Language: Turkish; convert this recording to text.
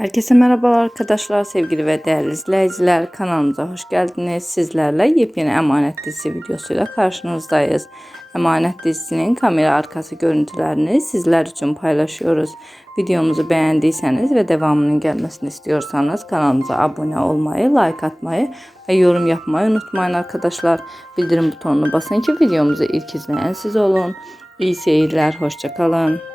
Herkese merhaba arkadaşlar, sevgili ve değerli izleyiciler. Kanalımıza hoş geldiniz. Sizlerle yepyeni Emanet dizisi videosuyla karşınızdayız. Emanet dizisinin kamera arkası görüntülerini sizler için paylaşıyoruz. Videomuzu beğendiyseniz ve devamının gelmesini istiyorsanız kanalımıza abone olmayı, like atmayı ve yorum yapmayı unutmayın arkadaşlar. Bildirim butonuna basın ki videomuzu ilk izleyen siz olun. İyi seyirler, hoşçakalın.